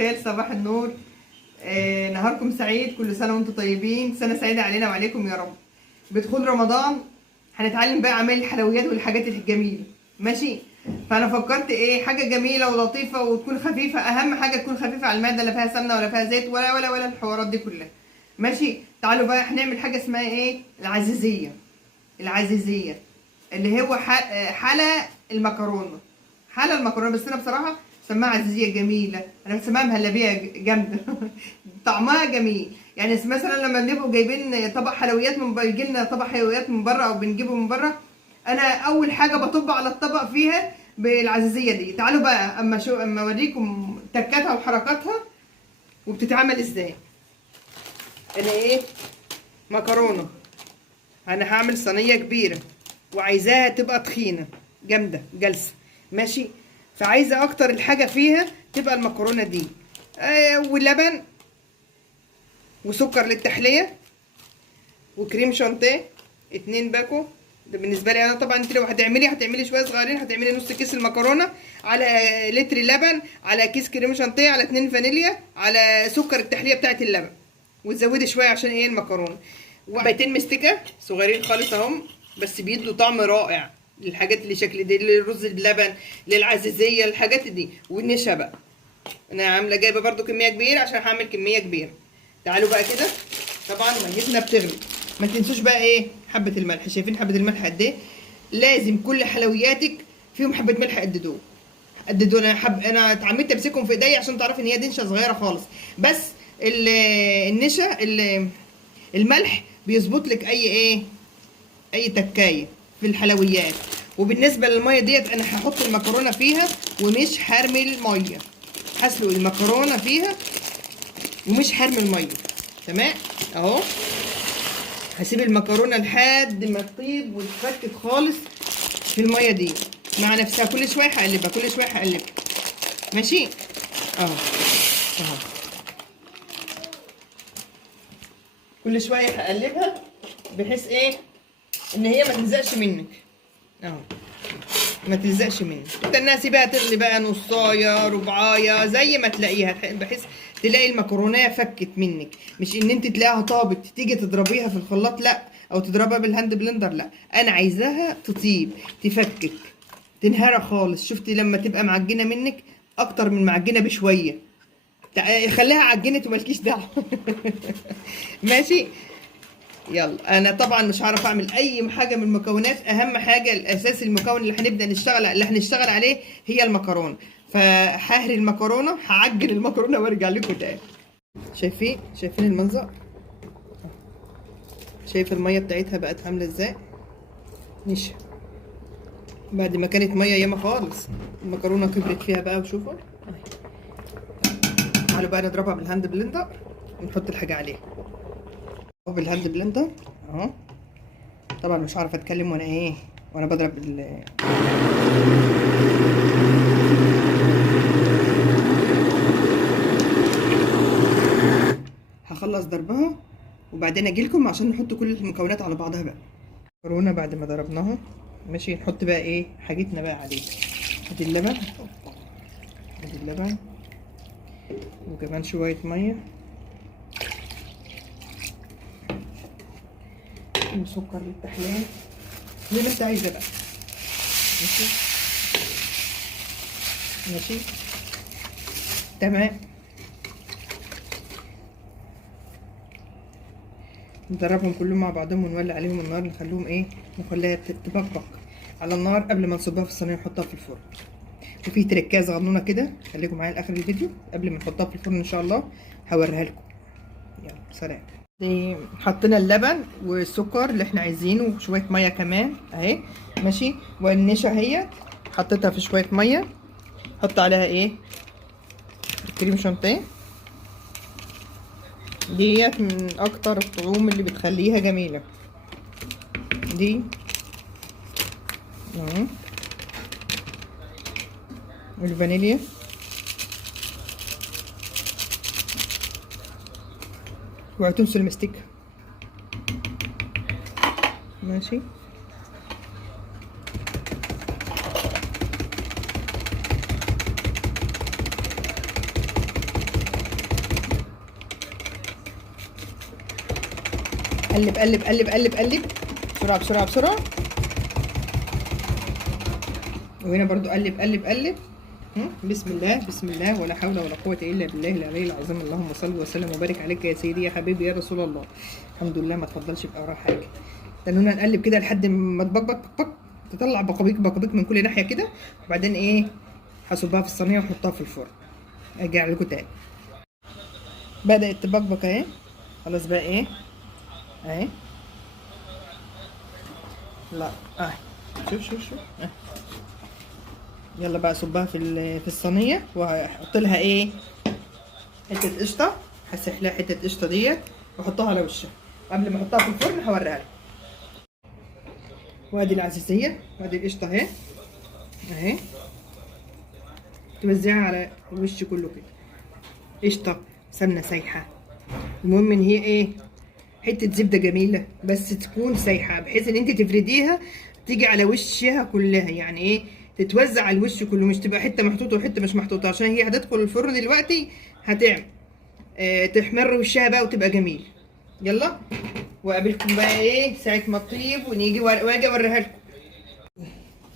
الخير، صباح النور. نهاركم سعيد، كل سنة وانتم طيبين، سنة سعيدة علينا وعليكم يا رب. بدخول رمضان هنتعلم بقى اعمال الحلويات والحاجات الجميلة، ماشي. فانا فكرت حاجة جميلة ولطيفة وتكون خفيفة، اهم حاجة تكون خفيفة على المعدة، لا فيها سمنة ولا فيها زيت ولا الحوارات دي كلها، ماشي. تعالوا بقى هنعمل حاجة اسمها العزيزية. العزيزية اللي هو حلا المكرونة، حلا المكرونة. بس انا بصراحة سماها عزيزية جميلة، انا بسميها مهلبية جامدة طعمها جميل. يعني مثلا لما بنبقوا جايبين طبق حلويات بيجي لنا طبق حلويات من بره او بنجيبه من بره، انا اول حاجة بطب على الطبق فيها بالعزيزية دي. تعالوا بقى اما اوريكم تكاتها وحركاتها وبتتعمل ازاي. انا مكرونة، انا هعمل صينيه كبيره وعايزاها تبقى تخينه جامده جلسه، ماشي. فعايزه اكتر الحاجه فيها تبقى المكرونه دي، ولبن وسكر للتحليه وكريم شانتيه 2 باكو. ده بالنسبه لي انا. طبعا انت لو هتعملي شويه صغيرين، هتعملي نص كيس المكرونه على لتر لبن على كيس كريم شانتيه على 2 فانيليا على سكر التحليه بتاعه اللبن، وتزودي شويه عشان المكرونه. وحبتين مستكه صغيرين خالص اهم، بس بيدوا طعم رائع للحاجات اللي شكل دي، للرز بلبن، للعزيزيه، الحاجات دي. والنشا بقى انا عامله جايبه برده كميه كبيره عشان هعمل كميه كبيره. تعالوا بقى كده. طبعا ميتنا بتغلي، ما تنسوش بقى حبه الملح. شايفين حبه الملح قد ايه؟ لازم كل حلوياتك فيهم حبه ملح قد دول قد دول. انا اتعمدت امسكهم في ايديا عشان تعرفي ان هي دي نشا صغيره خالص، بس النشا الملح بيظبط لك اي تكايه في الحلويات. وبالنسبه للميه ديت انا هحط المكرونه فيها ومش هرمي الميه، هسلق المكرونه فيها ومش هرمي الميه، تمام اهو. هسيب المكرونه لحد ما تطيب وتفكك خالص في الميه دي مع نفسها. كل شويه هقلبها، كل شويه هقلبها، ماشي اهو. كل شويه هقلبها بحيث ان هي ما تلزقش منك اهو، ما تلزقش منك. استناها، سيبها تغلي بقى نصايه ربعايه زي ما تلاقيها، بحيث تلاقي المكرونه فكت منك، مش ان انت تلاقيها طابت تيجي تضربيها في الخلاط، لا، او تضربها بالهاند بلندر، لا. انا عايزاها تطيب تفكك تنهرى خالص. شفتي لما تبقى معجنه منك اكتر من معجنه بشويه، خليها عجنت ومالكيش دعوه ماشي. يلا انا طبعا مش هعرف اعمل اي حاجه من المكونات. اهم حاجه الاساس، المكون اللي هنشتغل عليه هي المكرونه. فههري المكرونه، هعجن المكرونه وارجع لكم تاني. شايفين المنظر؟ شايف الميه بتاعتها بقت عامله ازاي؟ نشا بعد ما كانت ميه ياما خالص، المكرونه كبرت فيها بقى. وشوفوا تعالوا بقى نضربها بالهاند بلندر ونحط الحاجه عليها بالهاند بلندر اهو. طبعا مش عارفه اتكلم وانا بضرب هخلص ضربها وبعدين اجيلكم عشان نحط كل المكونات على بعضها بقى. المكرونه بعد ما ضربناها ماشي، نحط بقى حاجتنا بقى عليها. ادي اللبن، وكمان شويه ميه وسكر للتحليه زي ما انت عايزه بقى، ماشي تمام. ندربهم كلهم مع بعضهم ونولع عليهم النار، نخليهم نخليها تبقبق على النار قبل ما نصبها في الصينيه ونحطها في الفرن. وفي تركايه صغنونه كده، خليكم معايا لاخر الفيديو قبل ما نحطها في الفرن ان شاء الله هوريها لكم. يلا سلام. حطينا اللبن والسكر اللي احنا عايزينه وشويه ميه كمان اهي، ماشي. والنشا هي حطيتها في شويه ميه. حط عليها كريم شانتيه ديت من اكتر الطعوم اللي بتخليها جميله دي اهو. والفانيليا وهتنسوا المستيك، ماشي. قلب قلب قلب قلب قلب بسرعه بسرعه بسرعه. وهنا برضو قلب قلب قلب. بسم الله بسم الله، ولا حول ولا قوه الا بالله العلي العظيم. اللهم صل وسلم وبارك عليك يا سيدي يا حبيبي يا رسول الله. الحمد لله، ما تفضلش بقى وراها حاجه. استنونا نقلب كده لحد ما تبقبق، تطلع بقبيق بقبيق من كل ناحيه كده، وبعدين ايه هصبها في الصينيه واحطها في الفرن. ارجع لكم تاني. بدات تبقبق اهي، خلاص بقى ايه اهي. لا اهي، شوف شوف شوف اهي. يلا بقى صبها في الصينيه، وهحط لها ايه حته قشطه. هسيح لها حته قشطه ديت واحطها على وشها. قبل ما احطها في الفرن هوريها لكم. وادي العساسيه وادي القشطه اهي اهي. توزعها على الوش كله كده، قشطه سمنه سايحه. المهم ان هي ايه حته زبده جميله بس تكون سايحه، بحيث ان انت تفرديها تيجي على وشها كلها، يعني ايه تتوزع على الوش كله، مش تبقى حته محطوطه وحته مش محطوطه، عشان هي هتدخل الفرن دلوقتي هتعمل تحمر وشها بقى وتبقى جميل. يلا وقابلكم بقى ايه ساعه ما تطيب ونيجي واجي اوريها لكم.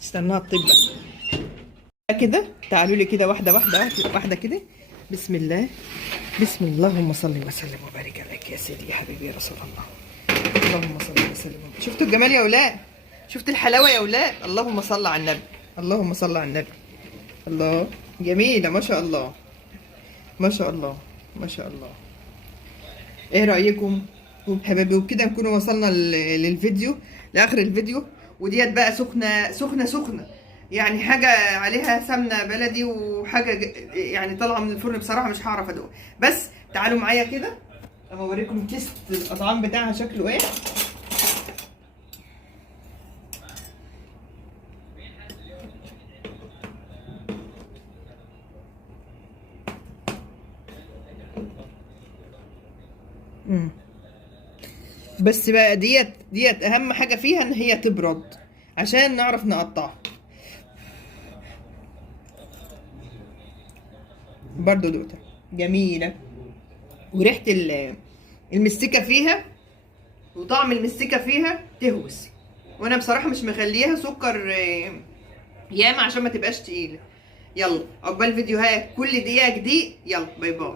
استناها تطيب بقى كده. تعالوا لي كده واحده واحده واحده كده. بسم الله بسم الله، اللهم صل وسلم وبارك عليك يا سيدي يا حبيبي يا رسول الله. اللهم صل وسلم. شفتوا الجمال يا اولاد؟ شفتوا الحلاوه يا اولاد؟ اللهم صل على النبي، اللهم صل على النبي. الله جميله ما شاء الله ما شاء الله ما شاء الله. ايه رايكم حبايبي؟ وبكده نكون وصلنا للفيديو لاخر الفيديو. وديت بقى سخنه سخنه سخنه، يعني حاجه عليها سمنه بلدي وحاجه يعني طالعه من الفرن. بصراحه مش هعرف ادوق، بس تعالوا معايا كده اما اوريكم تيست الاطعام بتاعها شكله ايه. بس بقى ديت اهم حاجه فيها ان هي تبرد عشان نعرف نقطعها. برضو دوقتها جميله، وريحه المستكه فيها وطعم المستكه فيها تهوس. وانا بصراحه مش مخليها سكر ياما عشان ما تبقاش تقيله. يلا عقبال فيديوهات كل دقيقه جديد. يلا باي باي.